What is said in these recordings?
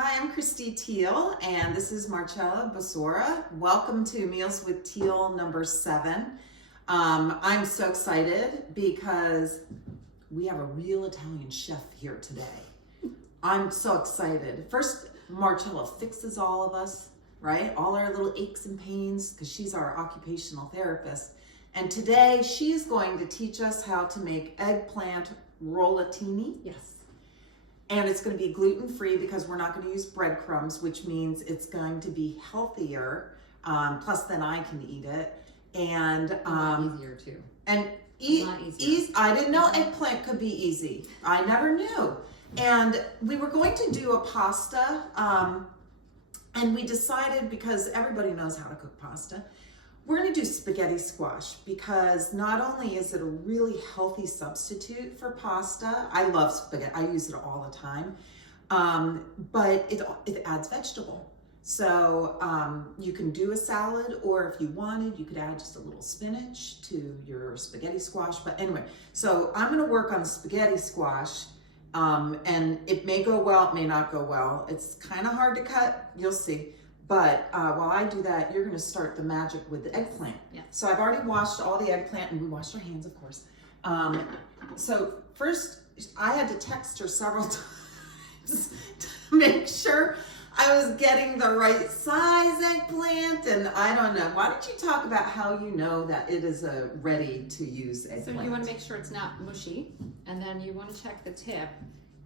Hi, I'm Teal, and this is Marcella Bassora. Welcome to Meals with Teal number 7. I'm so excited because we have a real Italian chef here today. I'm so excited. First, Marcella fixes all of us, right? All our little aches and pains, because she's our occupational therapist. And today she's going to teach us how to make eggplant rollatini. Yes. And it's going to be gluten-free because we're not going to use breadcrumbs, which means it's going to be healthier. Plus, then I can eat it. And easier too. And I didn't know eggplant could be easy. I never knew. And we were going to do a pasta, and we decided, because everybody knows how to cook pasta, we're going to do spaghetti squash, because not only is it a really healthy substitute for pasta, I love spaghetti, I use it all the time, but it adds vegetable. So you can do a salad, or if you wanted, you could add just a little spinach to your spaghetti squash. But anyway, so I'm going to work on spaghetti squash, and it may go well, it may not go well. It's kind of hard to cut, you'll see. But while I do that, you're going to start the magic with the eggplant. Yeah. So I've already washed all the eggplant, and we washed our hands, of course. So first, I had to text her several times to make sure I was getting the right size eggplant, and I don't know. Why don't you talk about how you know that it is a ready-to-use eggplant? So you want to make sure it's not mushy, and then you want to check the tip.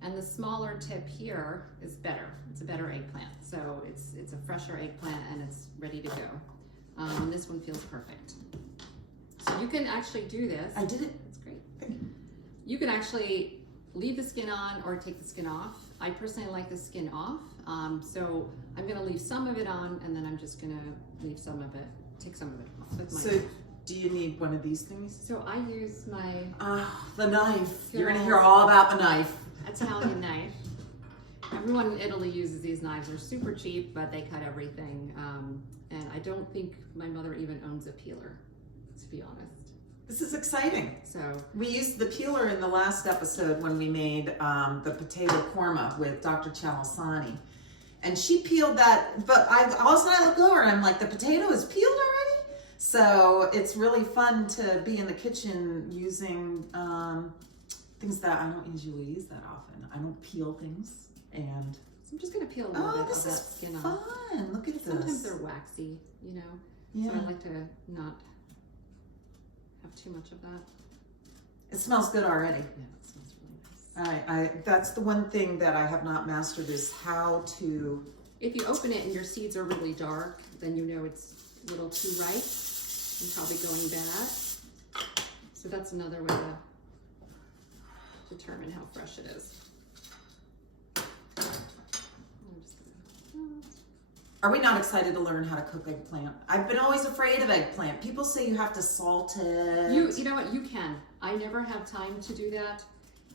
And the smaller tip here is better. It's a better eggplant. So it's a fresher eggplant, and it's ready to go. And this one feels perfect. So you can actually do this. I did it. It's great. You can actually leave the skin on or take the skin off. I personally like the skin off. So I'm going to leave some of it on, and then I'm just going to leave some of it, take some of it off with my knife. Do you need one of these things? So I use my the knife. You're going to hear all about the knife. Italian knife. Everyone in Italy uses these knives. They're super cheap, but they cut everything. And I don't think my mother even owns a peeler, to be honest. This is exciting. So we used the peeler in the last episode when we made the potato korma with Dr. Chalasani. And she peeled that, but all of a sudden I look over and I'm like, the potato is peeled already? So it's really fun to be in the kitchen using things that I don't usually use that often. I don't peel things, and so I'm just going to peel a little bit of that skin off. Fun. Look at this. Sometimes they're waxy, you know. Yeah. So I like to not have too much of that. It smells good already. Yeah, it smells really nice. That's the one thing that I have not mastered, is how to. If you open it and your seeds are really dark, then you know it's a little too ripe and probably going bad. So that's another way to determine how fresh it is. Are we not excited to learn how to cook eggplant? I've been always afraid of eggplant. People say you have to salt it. You know what, you can. I never have time to do that,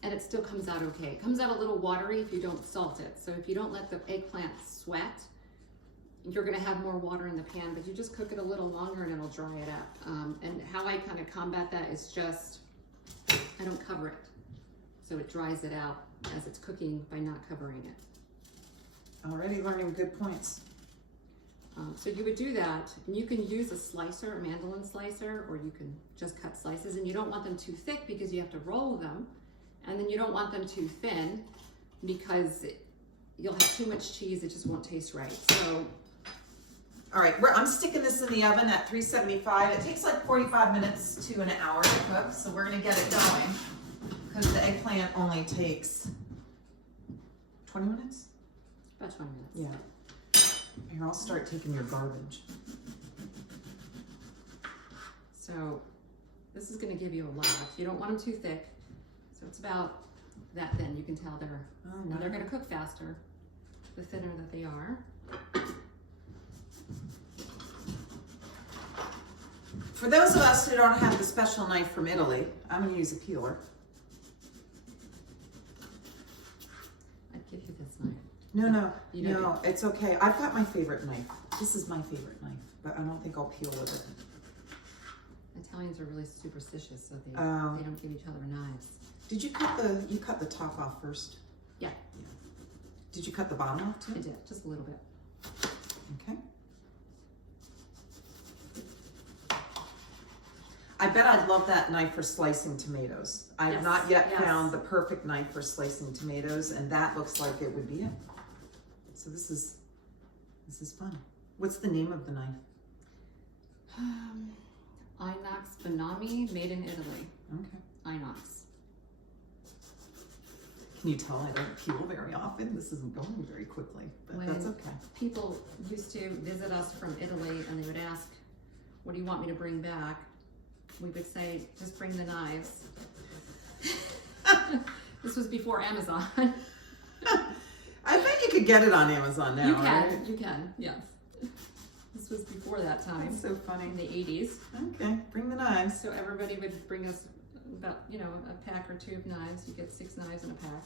and it still comes out okay. It comes out a little watery if you don't salt it. So if you don't let the eggplant sweat, you're gonna have more water in the pan, but you just cook it a little longer and it'll dry it up. And how I kind of combat that is just, I don't cover it. So it dries it out as it's cooking by not covering it. Already learning good points. So you would do that, and you can use a slicer, a mandolin slicer, or you can just cut slices, and you don't want them too thick because you have to roll them, and then you don't want them too thin because you'll have too much cheese, it just won't taste right. So, all right, I'm sticking this in the oven at 375. It takes like 45 minutes to an hour to cook, so we're gonna get it going, because the eggplant only takes 20 minutes? About 20 minutes. Yeah. Here, I'll start taking your garbage. So this is going to give you a lot. You don't want them too thick. So it's about that thin. You can tell they're going to cook faster the thinner that they are. For those of us who don't have the special knife from Italy, I'm going to use a peeler. I'd give you this knife. No, it's okay. I've got my favorite knife. This is my favorite knife, but I don't think I'll peel with it. Italians are really superstitious, so they don't give each other knives. Did you cut the top off first? Yeah. Did you cut the bottom off too? I did, just a little bit. Okay. I bet I'd love that knife for slicing tomatoes. I've Yes, not yet yes. found the perfect knife for slicing tomatoes, and that looks like it would be it. So this is fun. What's the name of the knife? Inox Benami, made in Italy. Okay. Inox. Can you tell I don't peel very often? This isn't going very quickly, but When that's okay. people used to visit us from Italy and they would ask, what do you want me to bring back? We would say, just bring the knives. This was before Amazon. I bet you could get it on Amazon now, right? You can, yes. This was before that time. That's so funny. In the 80s. Okay, bring the knives. So everybody would bring us about, you know, a pack or two of knives. You get 6 knives in a pack.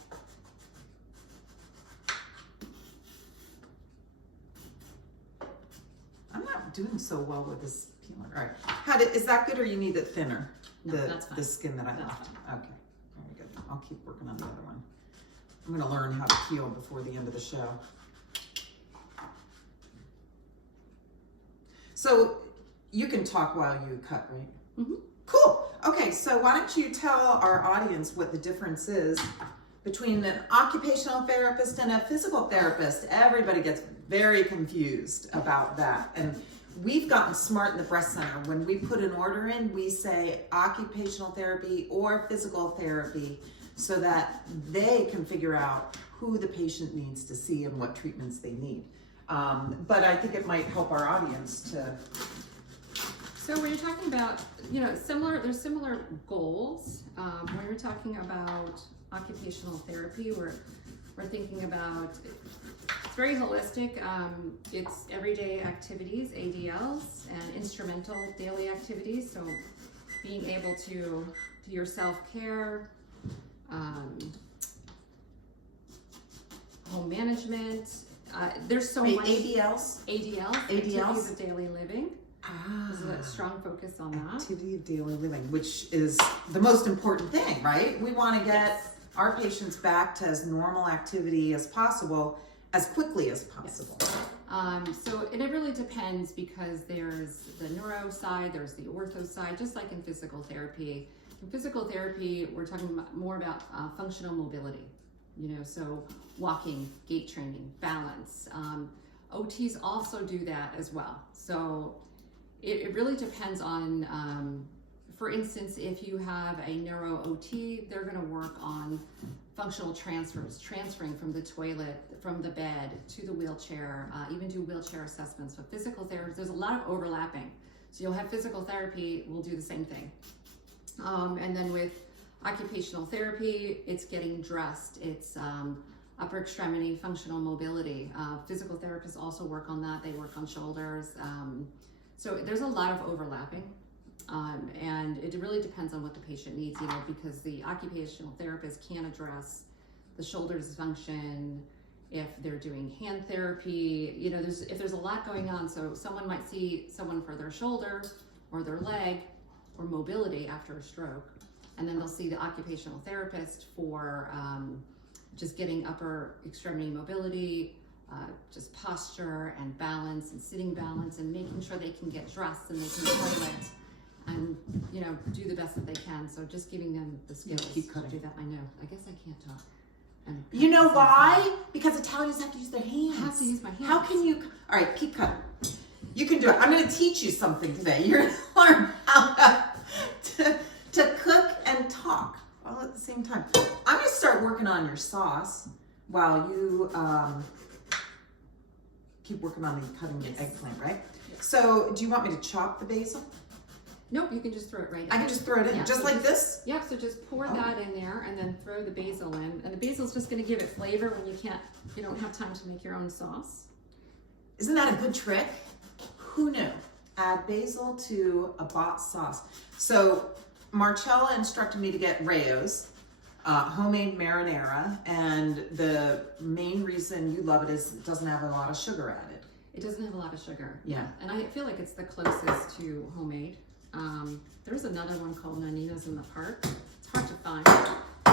I'm not doing so well with this peeler. All right, is that good, or you need it thinner? No, that's fine. The skin that I That's left. Okay, very good. I'll keep working on the other one. I'm gonna learn how to peel before the end of the show. So you can talk while you cut, right? Mm-hmm. Cool. Okay, so why don't you tell our audience what the difference is between an occupational therapist and a physical therapist? Everybody gets very confused about that. And we've gotten smart in the breast center. When we put an order in, we say occupational therapy or physical therapy so that they can figure out who the patient needs to see and what treatments they need. But I think it might help our audience to... So when you're talking about, you know, there's similar goals. When you're talking about occupational therapy, we're thinking about, it's very holistic. It's everyday activities, ADLs, and instrumental daily activities. So being able to do your self-care, home management. There's so much. ADLs? ADLs, activities of daily living. There's a strong focus on that. Activity of daily living, which is the most important thing, right? We want to get our patients back to as normal activity as possible, as quickly as possible. So it really depends, because there's the neuro side, there's the ortho side, just like in physical therapy. In physical therapy, we're talking more about functional mobility, you know, so walking, gait training, balance. OTs also do that as well. So it really depends on, for instance, if you have a neuro OT, they're going to work on functional transfers, transferring from the toilet, from the bed to the wheelchair, even do wheelchair assessments. But physical therapy, there's a lot of overlapping. So you'll have physical therapy, will do the same thing. And then with occupational therapy, it's getting dressed, it's upper extremity functional mobility. Physical therapists also work on that. They work on shoulders. So there's a lot of overlapping. And it really depends on what the patient needs, you know, because the occupational therapist can address the shoulder dysfunction, if they're doing hand therapy, you know, if there's a lot going on. So someone might see someone for their shoulder or their leg or mobility after a stroke, and then they'll see the occupational therapist for just getting upper extremity mobility, just posture and balance and sitting balance, and making sure they can get dressed and they can toilet and, you know, do the best that they can. So just giving them the skills to do that. I know. I guess I can't talk. You know why? Because Italians have to use their hands. I have to use my hands. How can you? All right, keep cutting. You can do it. I'm going to teach you something today. You're going to learn how to cook and talk all at the same time. I'm going to start working on your sauce while you keep working on cutting the eggplant, right? Yes. So do you want me to chop the basil? Nope, you can just throw it right in. I can just throw it in, Yeah, just so like this? Yeah, so just pour that in there and then throw the basil in. And the basil's just going to give it flavor when you don't have time to make your own sauce. Isn't that a good trick? Who knew? Add basil to a bought sauce. So Marcella instructed me to get Rayo's, homemade marinara, and the main reason you love it is it doesn't have a lot of sugar added. It doesn't have a lot of sugar. Yeah. And I feel like it's the closest to homemade. There's another one called Nanina's in the Park. It's hard to find.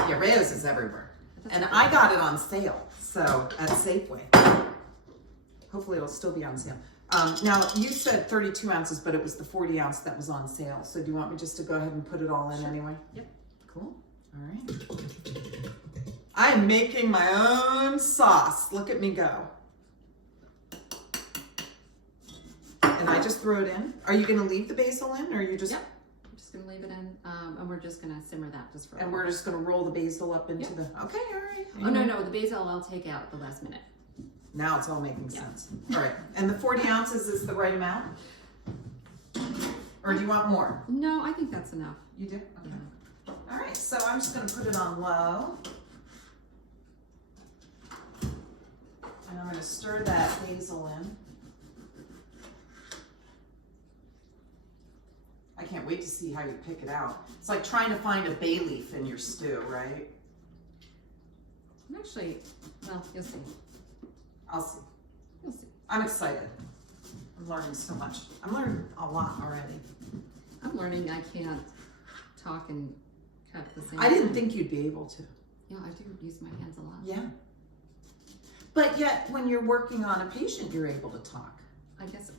Yeah, Rayo's is everywhere. And I got it on sale, so at Safeway. Hopefully it'll still be on sale. Now, you said 32 ounces, but it was the 40 ounce that was on sale. So do you want me just to go ahead and put it all in anyway? Yep. Cool. All right. I'm making my own sauce. Look at me go. And I just throw it in. Are you going to leave the basil in, or are you just... Yep. I'm just going to leave it in, and we're just going to simmer that just for a And while. we're just going to roll the basil up into the... Okay, all right. Oh, no, the basil I'll take out at the last minute. Now it's all making sense. All right. And the 40 ounces is the right amount? Or do you want more? No, I think that's enough. You do? Okay. Yeah. All right, so I'm just going to put it on low. And I'm going to stir that basil in. I can't wait to see how you pick it out. It's like trying to find a bay leaf in your stew, right? I'm actually, well, you'll see. I'll see. You'll see. I'm excited. I'm learning so much. I'm learning a lot already. I'm learning I can't talk and cut at the same I time. didn't think you'd be able to. Yeah, I do use my hands a lot. Yeah. But yet, when you're working on a patient, you're able to talk. I guess,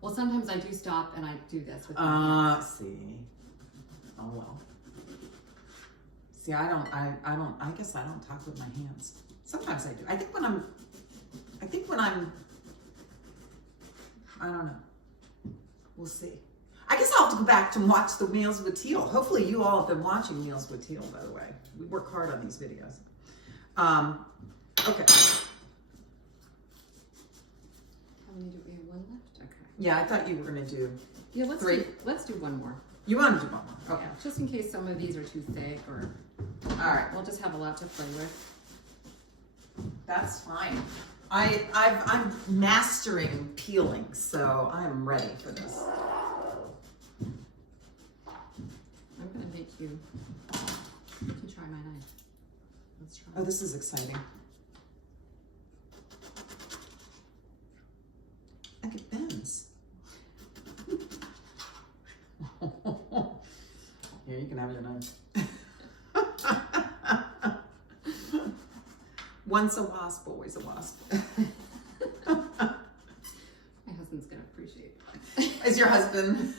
well, sometimes I do stop and I do this with my hands. See. Oh well. See, I guess I don't talk with my hands. Sometimes I do. I think when I'm, I don't know. We'll see. I guess I'll have to go back to watch the Meals with Teal. Hopefully you all have been watching Meals with Teal, by the way. We work hard on these videos. Okay. How many do we have? One left? Okay. Yeah, I thought you were gonna do, Yeah, let's 3. let's do one more. You want to do one more? Okay. Yeah, just in case some of these are too thick, or All right. we'll just have a lot to play with. That's fine. I'm mastering peeling, so I'm ready for this. I'm gonna make you try my knife. Let's try. Oh, this is exciting. Look, it bends. Here, you can have your knife. Once a wasp, always a wasp. My husband's gonna appreciate it. Is your husband?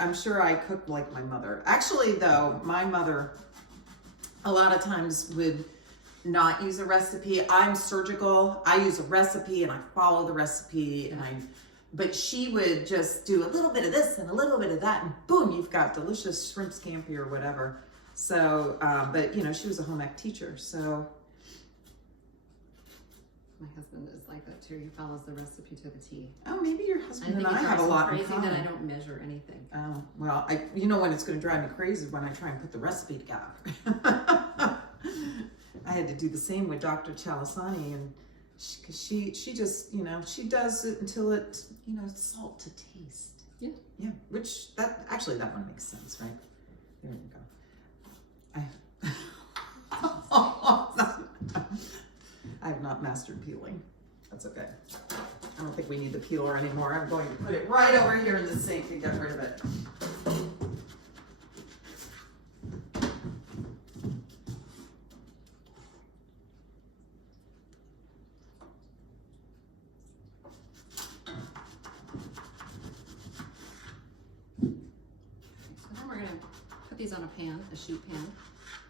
I'm sure I cooked like my mother. Actually, though, my mother a lot of times would not use a recipe. I'm surgical. I use a recipe and I follow the recipe, but she would just do a little bit of this and a little bit of that, and boom, you've got delicious shrimp scampi or whatever. So, but you know, she was a home ec teacher, so. My husband is like that too. He follows the recipe to the T. Oh, maybe your husband and it I have a drives him lot in crazy common. that I don't measure anything. Oh, well, you know when it's going to drive me crazy when I try and put the recipe together. I had to do the same with Dr. Chalasani, and she just, you know, she does it until it, you know, it's salt to taste. Yeah. Yeah, which that one makes sense, right? There you go. I have not mastered peeling. That's okay. I don't think we need the peeler anymore. I'm going to put it right over here in the sink and get rid of it. So then we're gonna put these on a pan, a sheet pan,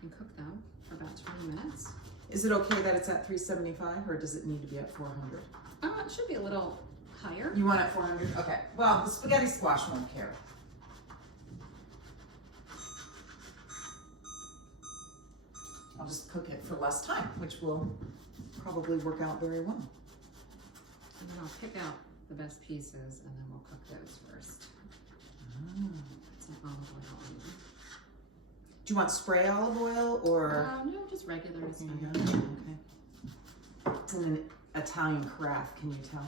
and cook them for about 20 minutes. Is it okay that it's at 375, or does it need to be at 400? It should be a little higher. You want it at 400? Okay. Well, the spaghetti squash won't care. I'll just cook it for less time, which will probably work out very well. And then I'll pick out the best pieces, and then we'll cook those first. Put some olive oil on them. Do you want spray olive oil or? No, just regular is There you fine. go. Okay. It's an Italian craft, can you tell?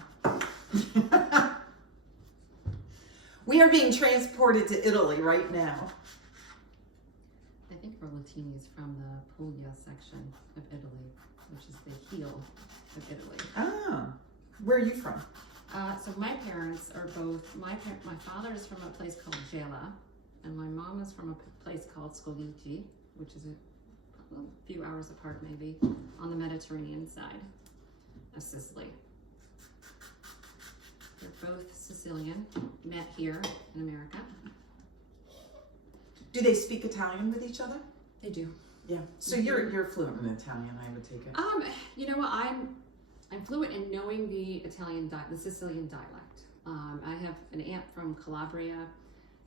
We are being transported to Italy right now. I think Rollatini is from the Puglia section of Italy, which is the heel of Italy. Ah, where are you from? So my parents are both, my father is from a place called Gela, and my mom is from a place called Scaligi, which is a few hours apart maybe, on the Mediterranean side of Sicily. They're both Sicilian, met here in America. Do they speak Italian with each other? They do. Yeah. So you're fluent in Italian, I would take it. You know what? I'm fluent in knowing the the Sicilian dialect. I have an aunt from Calabria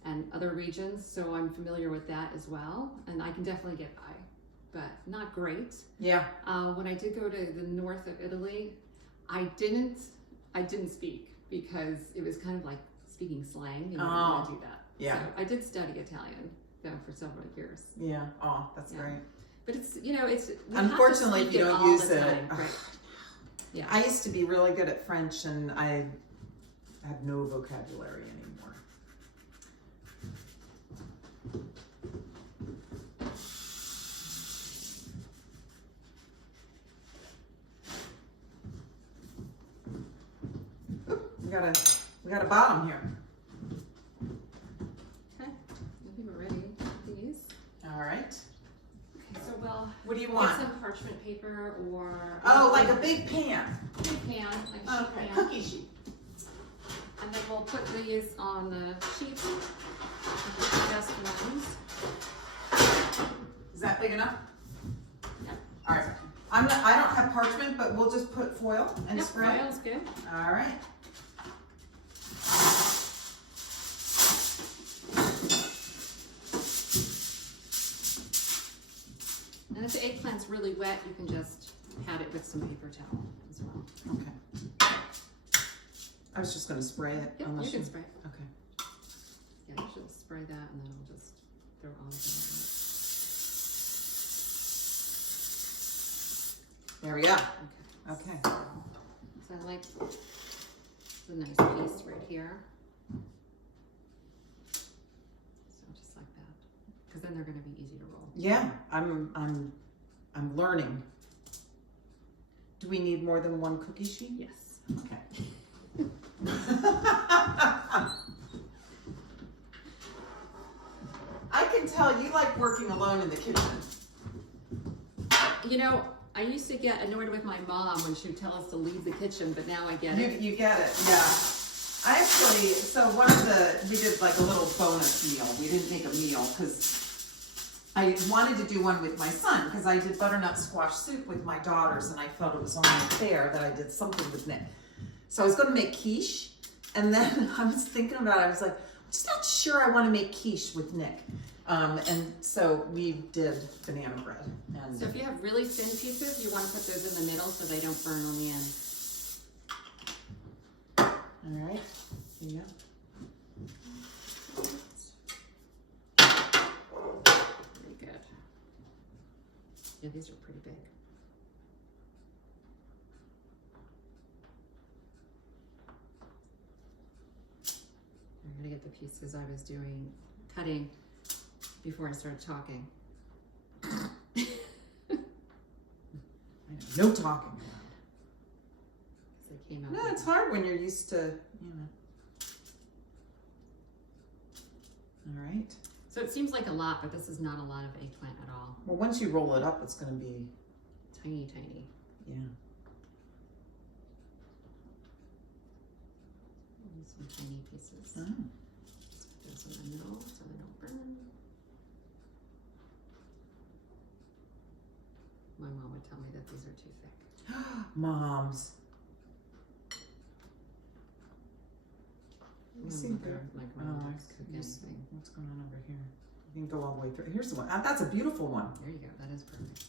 and other regions, so I'm familiar with that as well, and I can definitely get by, but not great. Yeah. When I did go to the north of Italy, I didn't speak because it was kind of like speaking slang, and you don't want to do that. Yeah. So I did study Italian though for several years. Yeah. Oh, that's great. But it's it's we unfortunately have to speak if you don't all use the it. time, right? Yeah. I used to be really good at French, and I have no vocabulary anymore. Oop, we got a bottom here. Okay, I think we're ready for these. All right. Okay, so we'll What do you get want? some parchment paper or Oh, like a big pan. big pan, like a sheet Okay, pan. cookie sheet. And then we'll put these on the sheet, the best ones. Is that big enough? Yep. All right. I don't have parchment, but we'll just put foil and Yep, spray. foil's good. All right. And if the eggplant's really wet, you can just pat it with some paper towel as well. Okay. I was just going to spray it Yep, on the you can sheet. spray. Okay. Yeah, you should spray that, and then we'll just throw olive There we go. oil on it. Okay. So I like the nice piece right here. So just like that, because then they're going to be easy to roll. Yeah, I'm learning. Do we need more than one cookie sheet? Yes. Okay. I can tell you like working alone in the kitchen. You know, I used to get annoyed with my mom when she would tell us to leave the kitchen, but now I get it. You get it, yeah. I actually, so we did like a little bonus meal. We didn't make a meal because I wanted to do one with my son because I did butternut squash soup with my daughters, and I felt it was only fair that I did something with Nick. So I was going to make quiche, and then I was thinking about it. I was like, I'm just not sure I want to make quiche with Nick. And so we did banana bread. And So if you have really thin pieces, you want to put those in the middle so they don't burn on the end. all right, here you go. Very good. Yeah, these are pretty big. I'm gonna get the pieces I was cutting before I started talking. I know, no talking. They came out. No, good. it's hard when you're used to, you know. All right. So it seems like a lot, but this is not a lot of eggplant at all. Well, once you roll it up, it's going to be, Tiny, tiny. yeah. Some tiny pieces. Oh. Let's put those in the middle so they don't burn. My mom would tell me that these are too thick. Moms. My see mother, there. like Oh, my I mother see. cook anything. What's going on over here? You can go all the way through. Here's the one. That's a beautiful one. There you go. That is perfect.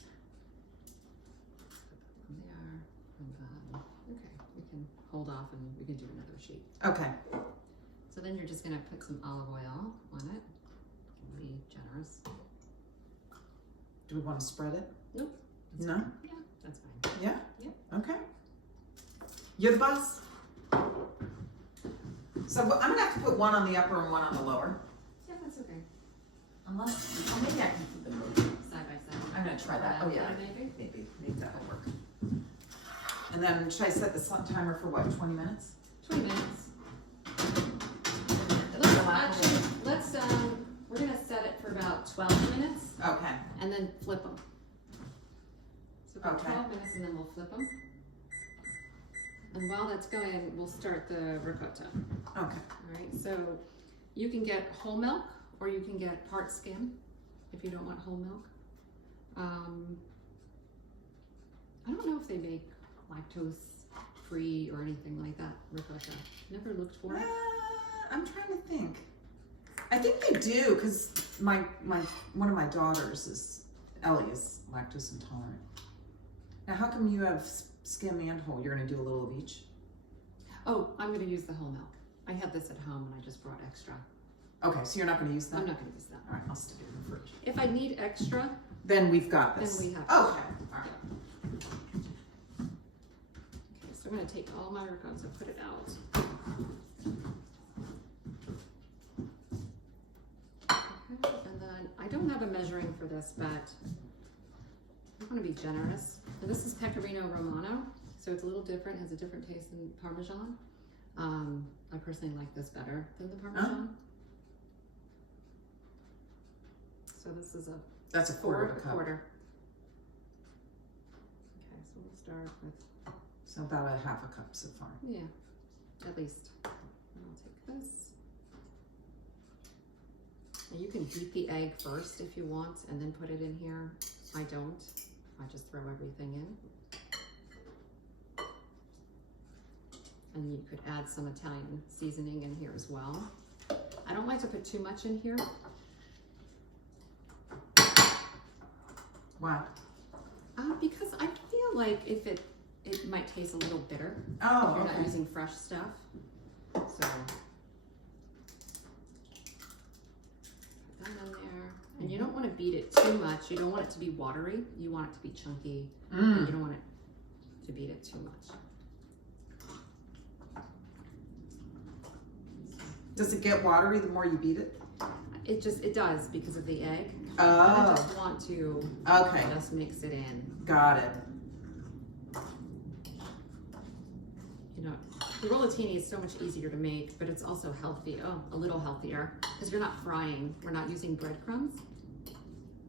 Put that one there. And then, okay, we can hold off and we can do another sheet. Okay. So then you're just gonna put some olive oil on it. Be generous. Do we want to spread it? Nope. That's No? fine. Yeah, that's fine. Yeah? Yep. Okay. You're the boss. So I'm going to have to put one on the upper and one on the lower. Yeah, that's okay. Unless, oh, maybe I can put them both. Side by side. I'm going to try that. Oh, yeah. Maybe. Maybe that'll work. And then should I set the timer for what, 20 minutes? 20 minutes. We're then flip them. So about Okay. 12 minutes, and then we'll flip them. And while that's going, we'll start the ricotta. Okay. All right, so you can get whole milk or you can get part skim if you don't want whole milk. I don't know if they make lactose free or anything like that ricotta. Never looked for it. I'm trying to think. I think they do, because one of my daughters Ellie is lactose intolerant. Now, how come you have skim and whole? You're gonna do a little of each? Oh, I'm gonna use the whole milk. I had this at home and I just brought extra. Okay, so you're not gonna use that? I'm not gonna use that. All right, I'll stick it in the fridge. If I need extra, Then we've got this. then we have. Okay, all right. Okay, so I'm gonna take all my ricotta, put it out. Okay, and then I don't have a measuring for this, but I want to be generous. And this is Pecorino Romano, so it's a little different, has a different taste than Parmesan. I personally like this better than the Parmesan. So this is That's a quarter of a cup. quarter. Okay, so we'll start with, So about a half a cup so far. yeah, at least. And I'll take this. And you can beat the egg first if you want and then put it in here. I don't. I just throw everything in. And you could add some Italian seasoning in here as well. I don't like to put too much in here. Wow. Because I feel like if it might taste a little bitter. Oh, If you're okay. not using fresh stuff. So put that in there. And you don't want to beat it too much. You don't want it to be watery. You want it to be chunky. And you don't want it to beat it too much. Does it get watery the more you beat it? It does because of the egg. Oh. I just want to Okay. just mix it in. Got it. You know, the rollatini is so much easier to make, but it's also healthy. Oh, a little healthier because you're not frying. We're not using breadcrumbs.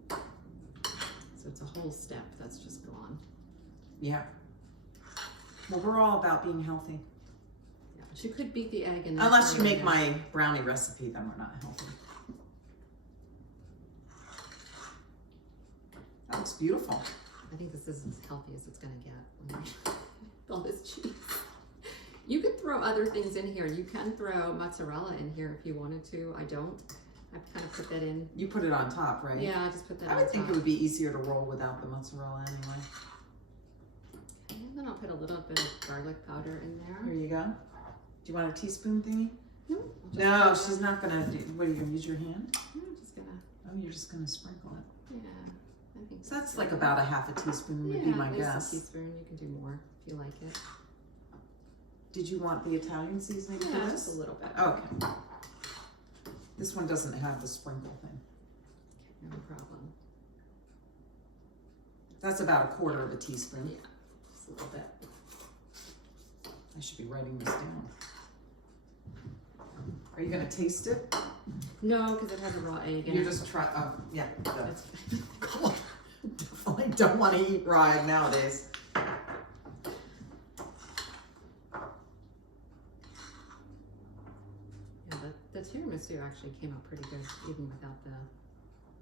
So it's a whole step that's just gone. Yeah. Well, we're all about being healthy. Yeah, but you could beat the egg and then Unless throw you it make in. my brownie recipe, then we're not healthy. That looks beautiful. I think this is as healthy as it's gonna get. All this cheese. You could throw other things in here. You can throw mozzarella in here if you wanted to. I don't. I kind of put that in. You put it on top, right? Yeah, I just put that I on would think top. it would be easier to roll without the mozzarella anyway. And then I'll put a little bit of garlic powder in Here there. you go. Do you want a teaspoon thingy? No, No, she's not gonna do, what are you gonna use your hand? I'm just gonna, Oh, you're just gonna sprinkle it. yeah, I think So that's like about a half a teaspoon would be my at least guess. a teaspoon. You can do more if you like it. Did you want the Italian seasoning for Yeah, this? just a little bit. Okay. This one doesn't have the sprinkle thing. No problem. That's about a quarter of a teaspoon. Yeah, just a little bit. I should be writing this down. Are you gonna taste it? No, because it has a raw egg in You it. just try, oh, yeah. That's Definitely don't wanna eat raw egg nowadays. Yeah, the tiramisu actually came out pretty good even without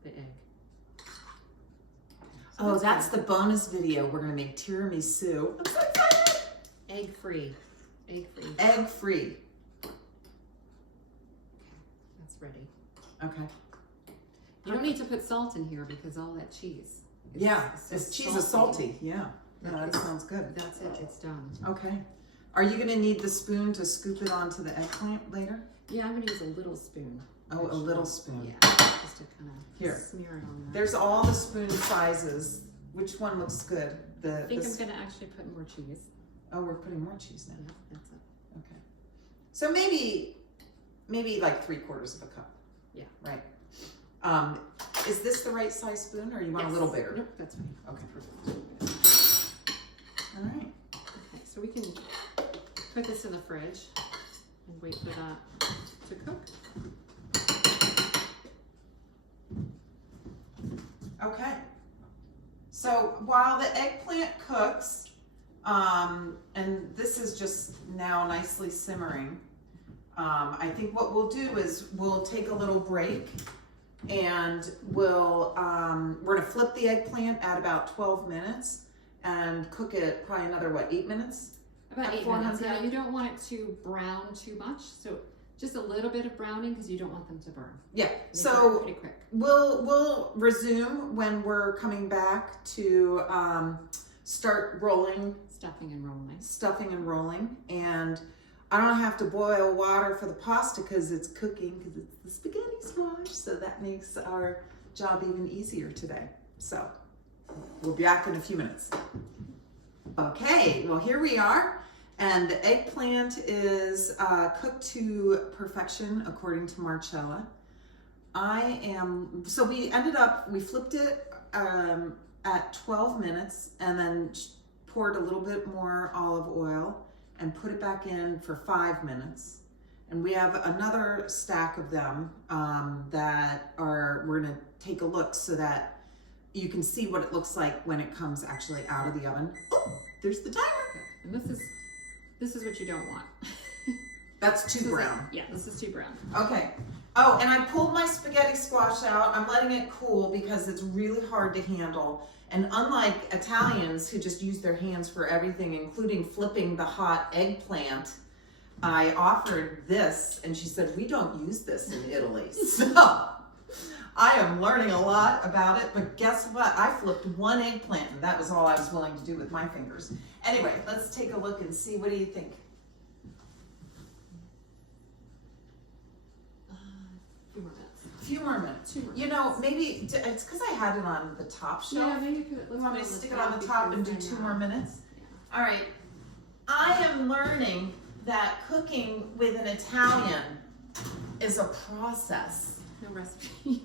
the egg. So Oh, that's the bonus video. We're gonna make tiramisu. I'm so excited. egg free. Egg free. Egg free. That's ready. Okay. You don't need to put salt in here because all that cheese. Yeah, so this cheese is salty. Yeah. No, that It's- sounds good. That's it. It's done. Okay. Are you gonna need the spoon to scoop it onto the eggplant later? Yeah, I'm gonna use a little spoon. Oh, a little spoon. Yeah, just to kind of Here. smear it on there. There's all the spoon sizes. Which one looks good? I think I'm gonna actually put more cheese. Oh, we're putting more cheese now. Yeah, that's it. Okay. So maybe like 3/4 of a cup. Yeah. Right. Is this the right size spoon, or you want a little bigger? Nope, that's fine. Okay. All right. Okay, so we can put this in the fridge and wait for that to cook. Okay. So while the eggplant cooks, and this is just now nicely simmering, I think what we'll do is we'll take a little break, and we're gonna flip the eggplant at about 12 minutes and cook it probably another, 8 minutes? About 8 minutes. Now you don't want it to brown too much, so just a little bit of browning because you don't want them to burn. Yeah, They burn so pretty quick. we'll resume when we're coming back to start rolling, Stuffing and rolling. stuffing and rolling. And I don't have to boil water for the pasta because it's cooking, because it's the spaghetti squash. So that makes our job even easier today. So we'll be back in a few minutes. Okay, well here we are. And the eggplant is cooked to perfection according to Marcella. So we flipped it at 12 minutes and then poured a little bit more olive oil and put it back in for 5 minutes. And we have another stack of them we're gonna take a look so that you can see what it looks like when it comes actually out of the oven. Oh, there's the timer. And this is what you don't want. That's too brown. Yeah, this is too brown. Okay. Oh, and I pulled my spaghetti squash out. I'm letting it cool because it's really hard to handle. And unlike Italians who just use their hands for everything, including flipping the hot eggplant, I offered this and she said, we don't use this in Italy. So I am learning a lot about it, but guess what? I flipped one eggplant and that was all I was willing to do with my fingers. Anyway, let's take a look and see. What do you think? Few more minutes. You know, maybe it's because I had it on the top shelf. Yeah, maybe put it. You want me to stick it on the top and do 2 more minutes? Yeah. All right. I am learning that cooking with an Italian is a process. No recipe.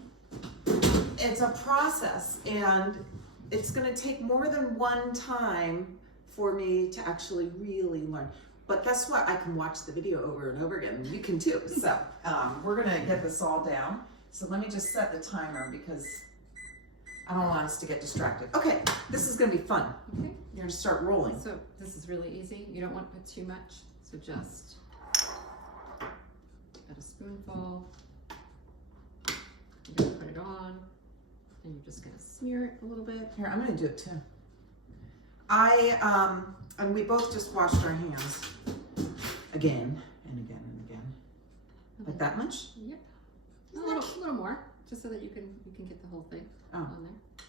It's a process, and it's going to take more than one time for me to actually really learn. But guess what? I can watch the video over and over again. You can too. So we're going to get this all down. So let me just set the timer because I don't want us to get distracted. Okay, this is going to be fun. Okay. You're going to start rolling. So this is really easy. You don't want to put too much. So just add a spoonful. You're going to put it on. And you're just going to smear it a little bit. Here, I'm going to do it too. And we both just washed our hands again and again and again. Like that much? Yep. A little more, just so that you can get the whole thing on there.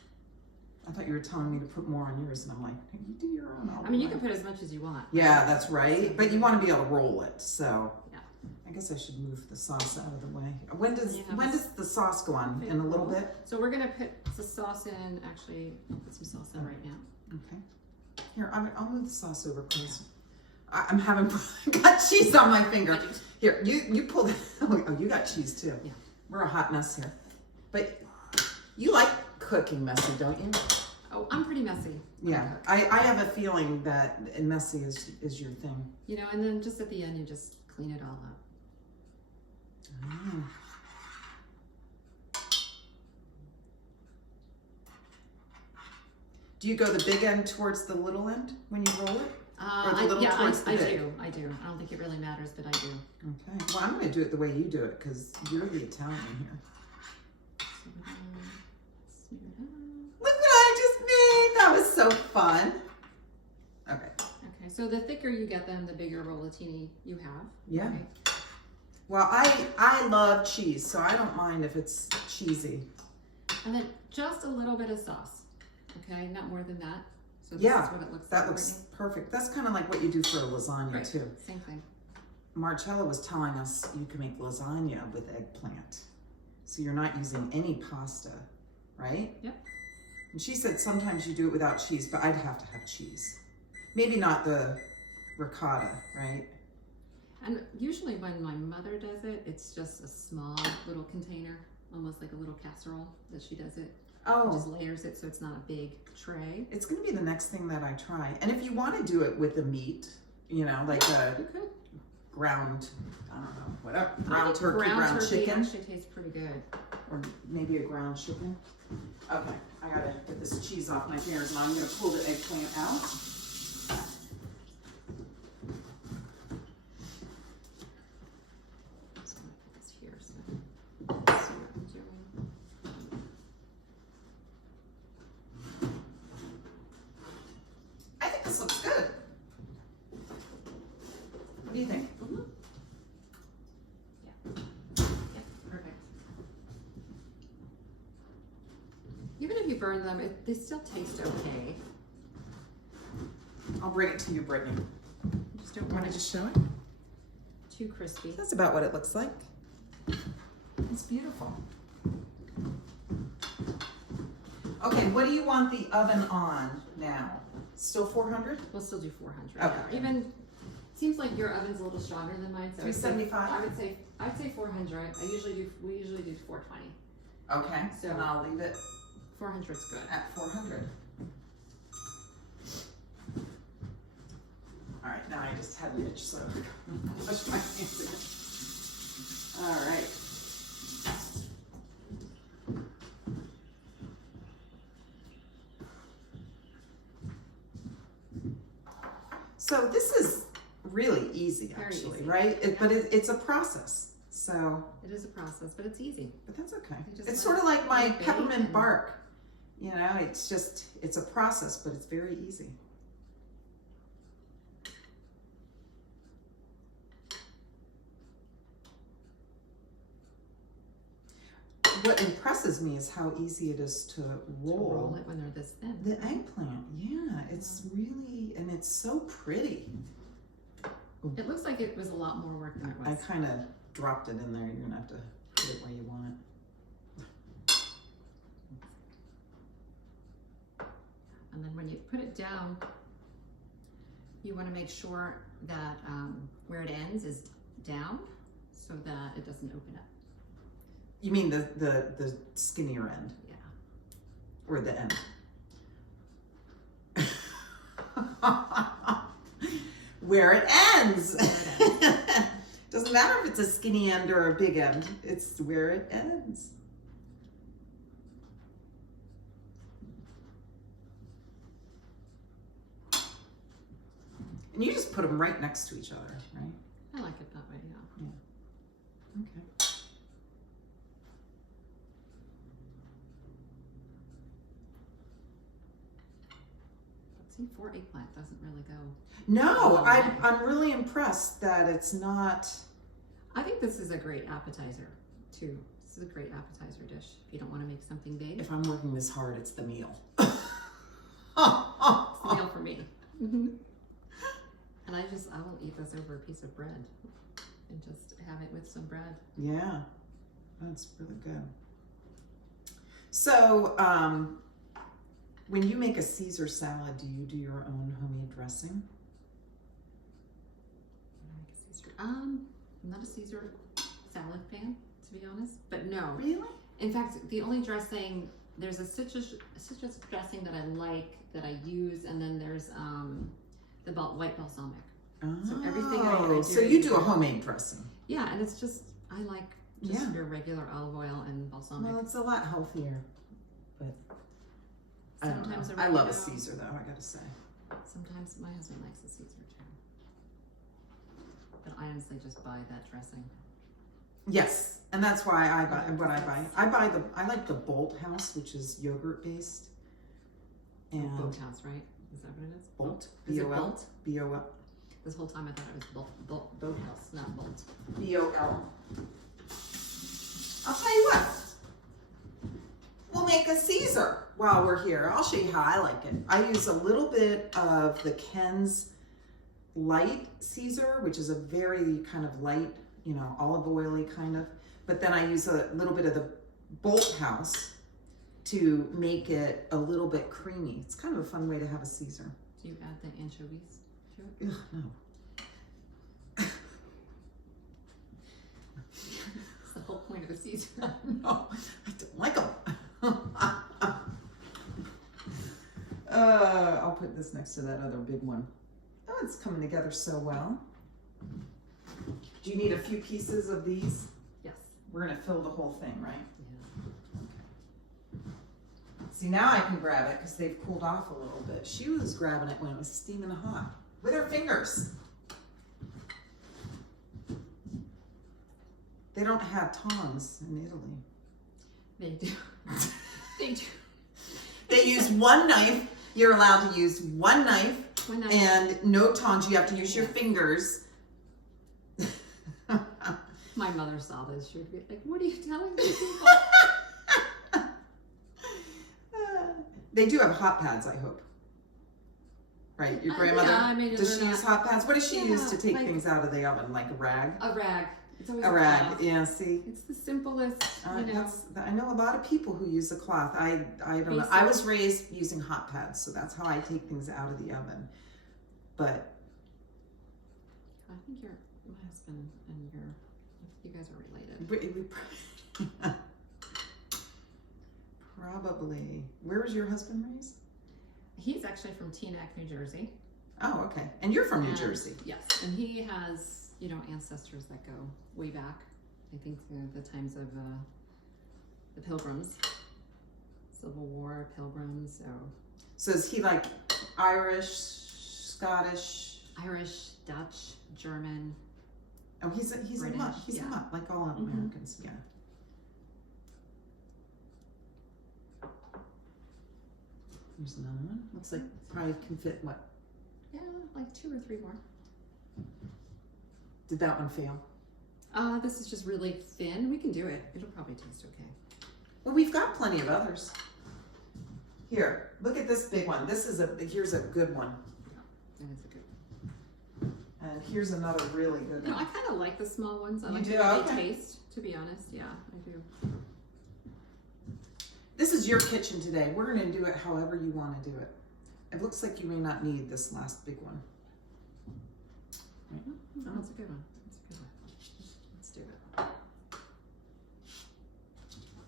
I thought you were telling me to put more on yours, and I'm like, hey, you do your own. I mean, you can put as much as you want. Yeah, that's right. But you want to be able to roll it, so. Yeah. I guess I should move the sauce out of the way. When does the sauce go on? In a little bit? So we're gonna put the sauce in. Actually, I'll put some sauce in right now. Okay. Here, I'll move the sauce over, please. I'm having got cheese on my finger. Here, you pull the. Oh, you got cheese too. Yeah. We're a hot mess here. But you like cooking messy, don't you? Oh, I'm pretty messy. Yeah, I have a feeling that messy is your thing. You know, and then just at the end, you just clean it all up. Oh. Do you go the big end towards the little end when you roll it? Or the little towards the big? I do. I don't think it really matters, but I do. Okay. Well, I'm going to do it the way you do it because you're the Italian here. Look what I just made! That was so fun. Okay. Okay, so the thicker you get them, the bigger rollatini you have. Yeah. Okay. Well, I love cheese, so I don't mind if it's cheesy. And then just a little bit of sauce. Okay, not more than that. So this Yeah, is what it looks that like. looks perfect. That's kind of like what you do for a lasagna Right. too. Same thing. Marcella was telling us you can make lasagna with eggplant. So you're not using any pasta, right? Yep. And she said sometimes you do it without cheese, but I'd have to have cheese. Maybe not the ricotta, right? And usually when my mother does it, it's just a small little container, almost like a little casserole that she does it. Oh. Just layers it so it's not a big tray. It's going to be the next thing that I try. And if you want to do it with the meat, you know, like a You could. ground, I don't know, whatever, ground turkey, Ground turkey chicken, actually tastes pretty good. or maybe a ground chicken. Okay, I gotta get this cheese off my fingers, and I'm gonna pull the eggplant out. So I'm gonna put this here so you see what I'm doing. I think this looks good. What do you think? Mm-hmm. Yeah, perfect. Even if you burn them, they still taste okay. I'll bring it to you, Brittany. Just don't Want want to it just show it? too crispy. That's about what it looks like. It's beautiful. Okay, what do you want the oven on now? Still 400? We'll still do 400. Okay. Yeah. Even seems like your oven's a little stronger than mine. So 375? I'd say 400. We usually do 420. Okay, So- and I'll leave it 400's good. at 400. All right, now I just had an itch, so wash my hands again. All right. So this is really easy, Very actually, easy. right? But it's a process. So, It is a process, but it's easy. but that's okay. You just It's let sort of it- like my let it bake peppermint and- bark. You know, it's a process, but it's very easy. What impresses me is how easy it is to To roll. roll it when they're this thin. The eggplant, yeah, it's really, and it's so pretty. It looks like it was a lot more work than it I was. kind of dropped it in there. You're gonna have to put it where you want it. And then when you put it down, you want to make sure that where it ends is down so that it doesn't open up. You mean the skinnier end Yeah. or the end? Where it ends. Doesn't matter if it's a skinny end or a big end. It's where it ends. And you just put them right next to each other, right? I like it that way, yeah. Okay. But see, 4 eggplant doesn't really go. No, Oh, I'm really impressed that it's not. I think this is a great appetizer, too. This is a great appetizer dish if you don't want to make something big. If I'm working this hard, it's the meal. It's the meal for me. And I will eat this over a piece of bread and just have it with some bread. Yeah, that's really good. So, when you make a Caesar salad, do you do your own homemade dressing? I'm not a Caesar salad fan, to be honest, but no. Really? In fact, the only dressing, there's a citrus dressing that I like, that I use, and then there's the white balsamic. Oh, So everything I do so you do a homemade dressing. Yeah, and it's just, I like just Yeah. your regular olive oil and balsamic. Well, it's a lot healthier, but I don't know. Sometimes I love a oregano. Caesar, though, I gotta say. Sometimes my husband likes the Caesar too. But I honestly just buy that dressing. Yes, and that's why I buy what I buy. I like the Bolt House, which is yogurt based. And Boathouse, right? Is that what it is? Bolt, Is it B-O-L, Bolt? B-O-L, This whole time I thought it was Boathouse, not Bolt. B-O-L. I'll tell you what. We'll make a Caesar while we're here. I'll show you how I like it. I use a little bit of the Ken's light Caesar, which is a very kind of light, you know, olive oily kind of. But then I use a little bit of the Bolt House to make it a little bit creamy. It's kind of a fun way to have a Caesar. Do you add the anchovies to it? Ugh, no. That's the whole point of a Caesar. No, I don't like them. I'll put this next to that other big one. Oh, it's coming together so well. Do you need a few pieces of these? Yes. We're gonna fill the whole thing, right? Yeah. See, now I can grab it because they've cooled off a little bit. She was grabbing it when it was steaming hot with her fingers. They don't have tongs in Italy. They do. They do. They use one knife. You're allowed to use one knife and no tongs. You have to use your fingers. My mother saw this. She would be like, "What are you telling me?" They do have hot pads, I hope. Right, your grandmother. Yeah, I mean, does she use hot pads? What does she use to take like, things out of the oven? Like a rag? A rag. It's always A rag. Yeah. See. It's the simplest. You know. I know a lot of people who use a cloth. I don't know. I was raised using hot pads, so that's how I take things out of the oven. But I think my husband and you guys are related. Probably. Where was your husband raised? He's actually from Teaneck, New Jersey. Oh, okay. And you're from New Jersey. Yes, and he has, ancestors that go way back. I think the times of the Pilgrims, Civil War, Pilgrims. So is he like Irish, Scottish? Irish, Dutch, German. Oh, he's a mutt. He's a mutt, like all Americans. Yeah. Here's another one. Looks like probably can fit what? Yeah, like 2 or 3 more. Did that one fail? This is just really thin. We can do it. It'll probably taste okay. Well, we've got plenty of others. Here, look at this big one. Here's a good one. That is a good one. And here's another really good one. I kind of like the small ones. I like do? the way Okay. they taste, to be honest. Yeah, I do. This is your kitchen today. We're going to do it however you want to do it. It looks like you may not need this last big one. Oh, that's a good one. That's a good one. Let's do it.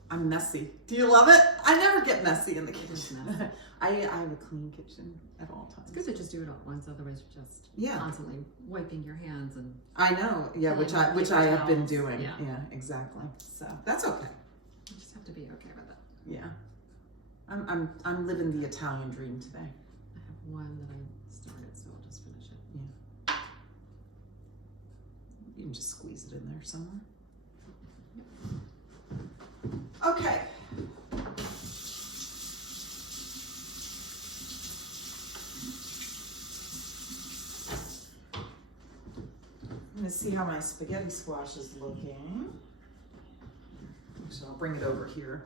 I'm messy. Do you love it? I never get messy in the It is kitchen. messy. I have a clean kitchen at all times. It's good to just do it all at once. Otherwise, you're just Yeah. constantly wiping your hands and. I know. Yeah, which I paper have been towels. doing. Yeah. Yeah, exactly. So that's okay. You just have to be okay with it. Yeah. I'm living the Italian dream today. I have one that I started, so I'll just finish it. You can just squeeze it in there somewhere. Okay. I'm going to see how my spaghetti squash is looking. So I'll bring it over here.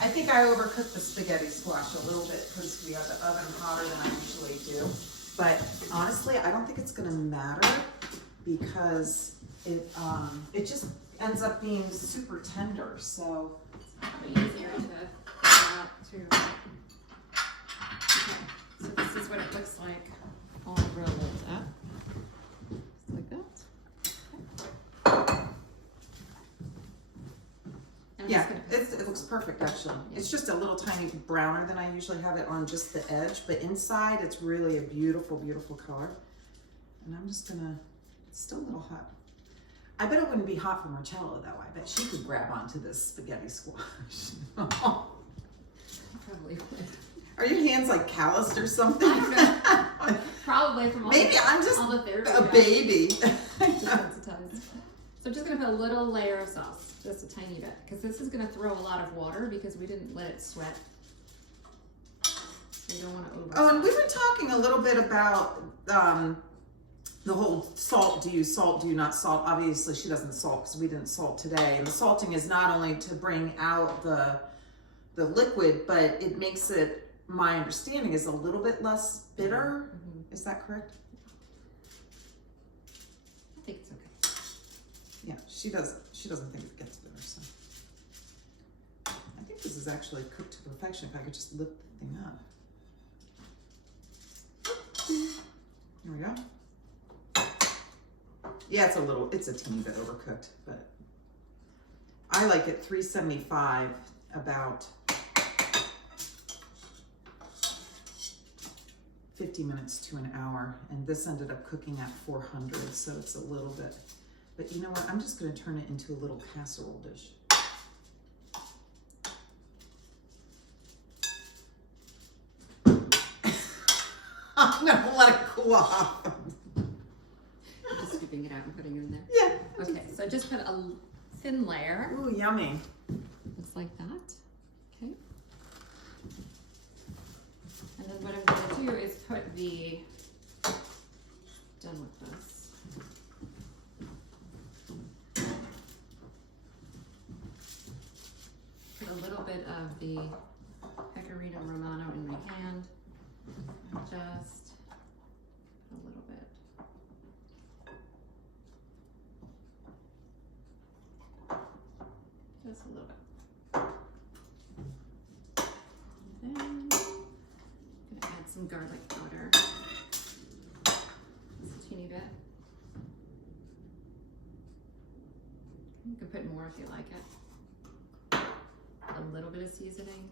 I think I overcooked the spaghetti squash a little bit because we have the oven hotter than I usually do. But honestly, I don't think it's going to matter because it just ends up being super tender. So It's probably easier to too. Okay. So this is what it looks like all rolled up. Just like that. And I'm yeah, just gonna put it looks perfect actually. It's just a little tiny browner than I usually have it on just the edge, but inside it's really a beautiful, beautiful color. And I'm just gonna, it's still a little hot. I bet it wouldn't be hot for Marcella though. I bet she could grab onto this spaghetti squash. probably would. Are your hands like calloused or something? Probably from all Maybe I'm just all the therapy. a baby. Desensitized. So I'm just gonna put a little layer of sauce, just a tiny bit, because this is gonna throw a lot of water because we didn't let it sweat. We don't want to over. Oh, and we were talking a little bit about the whole salt. Do you salt? Do you not salt? Obviously, she doesn't salt because we didn't salt today. And the salting is not only to bring out the liquid, but it makes it. My understanding is a little bit less bitter. Mm-hmm. Is that correct? I think it's okay. Yeah, she doesn't think it gets bitter. So I think this is actually cooked to perfection. If I could just lift the thing up. There we go. Yeah, it's a teeny bit overcooked, but I like it 375, about 50 minutes to an hour, and this ended up cooking at 400, so it's a little bit. But you know what? I'm just going to turn it into a little casserole dish. I'm going to let it cool off. Just scooping it out and putting it in there. Yeah. Okay, so just put a thin layer. Ooh, yummy. Just like that. Okay. And then what I'm going to do is put the, done with this. Put a little bit of the Pecorino Romano in my hand. And just a little bit. Just a little bit. And then I'm gonna add some garlic powder. Just a teeny bit. You can put more if you like it. A little bit of seasoning.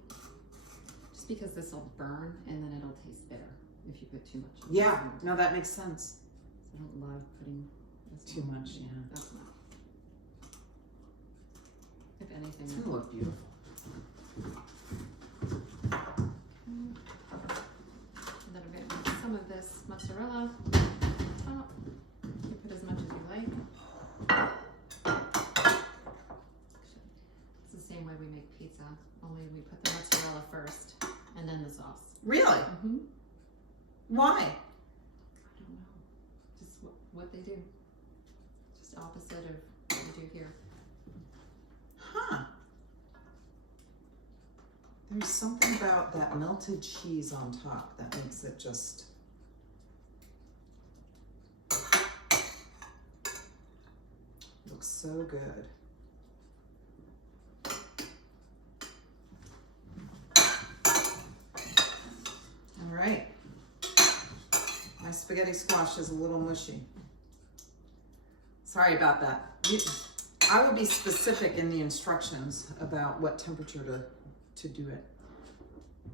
Just because this will burn and then it'll taste bitter if you put too much. Yeah, no, that makes sense. So I don't love putting this Too much, yeah. That's not. If anything, It's gonna look beautiful. and then I'm going to put some of this mozzarella on top. You can put as much as you like. It's the same way we make pizza, only we put the mozzarella first and then the sauce. Really? Mm-hmm. Why? I don't know. Just what they do. Just opposite of what we do here. Huh. There's something about that melted cheese on top that makes it just... looks so good. All right. My spaghetti squash is a little mushy. Sorry about that. I would be specific in the instructions about what temperature to do it.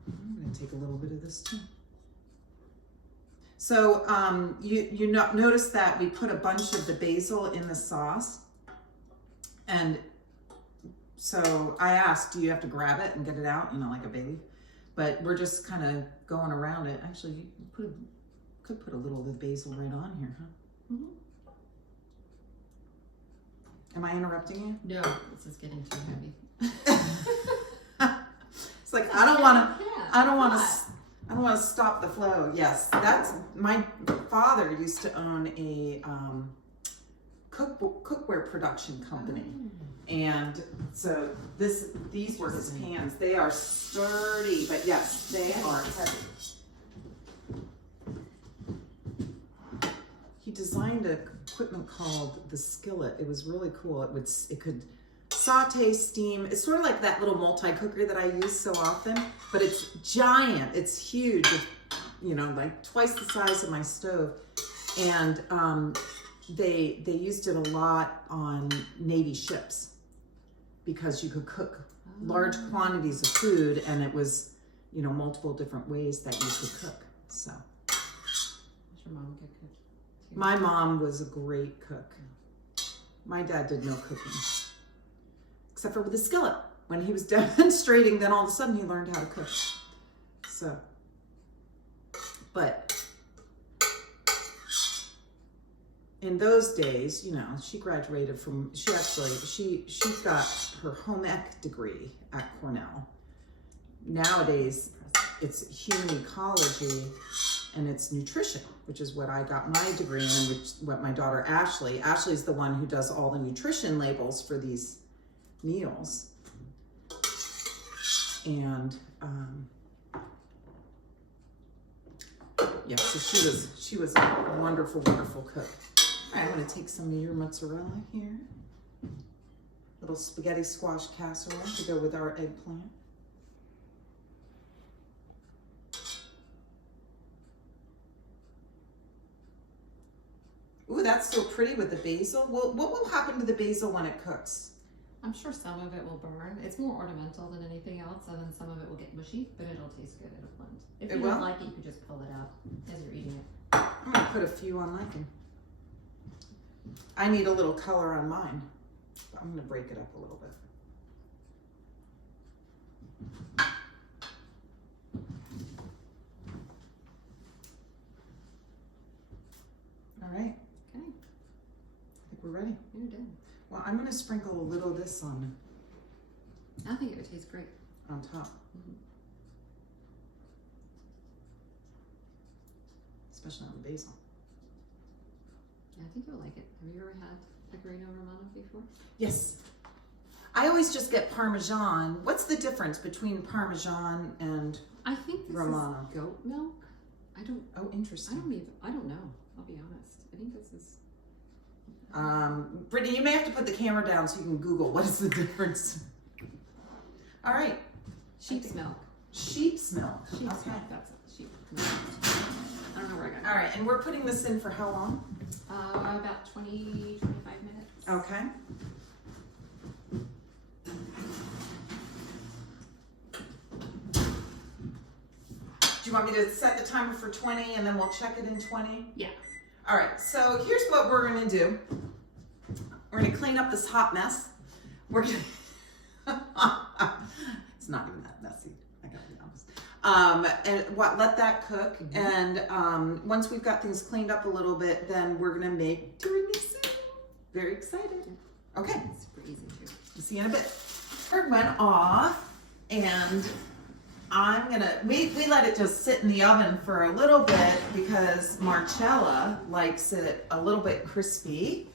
I'm going to take a little bit of this too. So you notice that we put a bunch of the basil in the sauce, and so I asked, do you have to grab it and get it out, you know, like a bay leaf? But we're just kind of going around it. Actually, you could put a little of the basil right on here, huh? Mm-hmm. Am I interrupting you? No, this is getting too heavy. It's like I don't want to stop the flow. Yes, that's my father used to own a cookware production company, and so these were his pans. They are sturdy, but yes, they are heavy. He designed equipment called the skillet. It was really cool. It could saute, steam. It's sort of like that little multi-cooker that I use so often, but it's giant. It's huge. It's, you know, like twice the size of my stove. And they used it a lot on Navy ships because you could cook large quantities of food, and it was, you know, multiple different ways that you could cook. So. Does your mom get cook? My mom was a great cook. My dad did no cooking, except for with the skillet. When he was demonstrating, then all of a sudden he learned how to cook. So, but in those days, you know, she graduated from, she got her home ec degree at Cornell. Nowadays, it's human ecology and it's nutrition, which is what I got my degree in, which what my daughter Ashley's the one who does all the nutrition labels for these meals. And yeah, so she was a wonderful, wonderful cook. All right, I'm gonna take some of your mozzarella here. Little spaghetti squash casserole to go with our eggplant. Ooh, that's so pretty with the basil. Well, what will happen to the basil when it cooks? I'm sure some of it will burn. It's more ornamental than anything else, and then some of it will get mushy, but it'll taste good. It'll blend. If you don't like it, you can just pull it out as you're eating it. I'm gonna put a few on mine. I need a little color on mine. I'm gonna break it up a little bit. All right. Okay. I think we're ready. You're done. Well, I'm gonna sprinkle a little of this on I think it would taste great. on top. Mm-hmm. Especially on the basil. I think you'll like it. Have you ever had Pecorino Romano before? Yes. I always just get Parmesan. What's the difference between Parmesan and I think this Romano? is goat milk. Oh, interesting. I don't know. I'll be honest. I think this is. Brittany, you may have to put the camera down so you can Google what is the difference. All right. Sheep's milk. Sheep's milk. Sheep's Okay. milk. That's it. Sheep milk. I don't know where I got it. All right, and we're putting this in for how long? About 20, 25 minutes. Okay. Do you want me to set the timer for 20 and then we'll check it in 20? Yeah. All right, so here's what we're gonna do. We're gonna clean up this hot mess. We're gonna, it's not even that messy, I gotta be honest. And let that cook. And once we've got things cleaned up a little bit, then we're gonna make tiramisu. Very excited. Okay, It's super easy too. see you in a bit. Bird went off, and we let it just sit in the oven for a little bit because Marcella likes it a little bit crispy,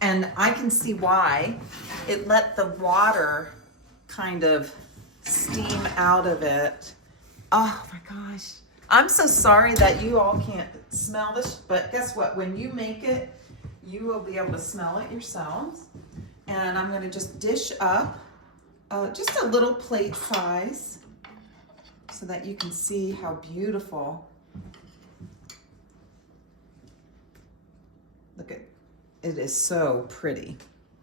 and I can see why. It let the water kind of steam out of it. Oh my gosh. I'm so sorry that you all can't smell this, but guess what? When you make it, you will be able to smell it yourselves. And I'm gonna just dish up just a little plate size so that you can see how beautiful. Look at, it is so pretty.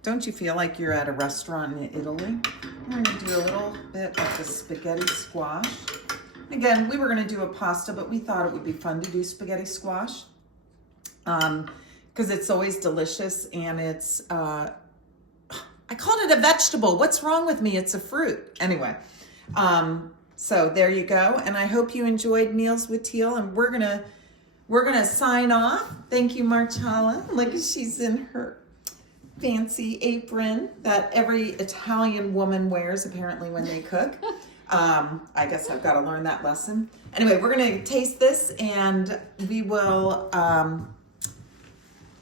Don't you feel like you're at a restaurant in Italy? We're gonna do a little bit of the spaghetti squash. Again, we were gonna do a pasta, but we thought it would be fun to do spaghetti squash because it's always delicious, and it's, I called it a vegetable. What's wrong with me? It's a fruit. Anyway, so there you go. And I hope you enjoyed Meals with Teal, and we're gonna sign off. Thank you, Marcella. Look, she's in her fancy apron that every Italian woman wears apparently when they cook. I guess I've got to learn that lesson. Anyway, we're going to taste this, and we will,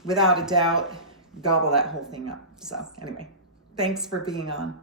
without a doubt, gobble that whole thing up. So anyway, thanks for being on.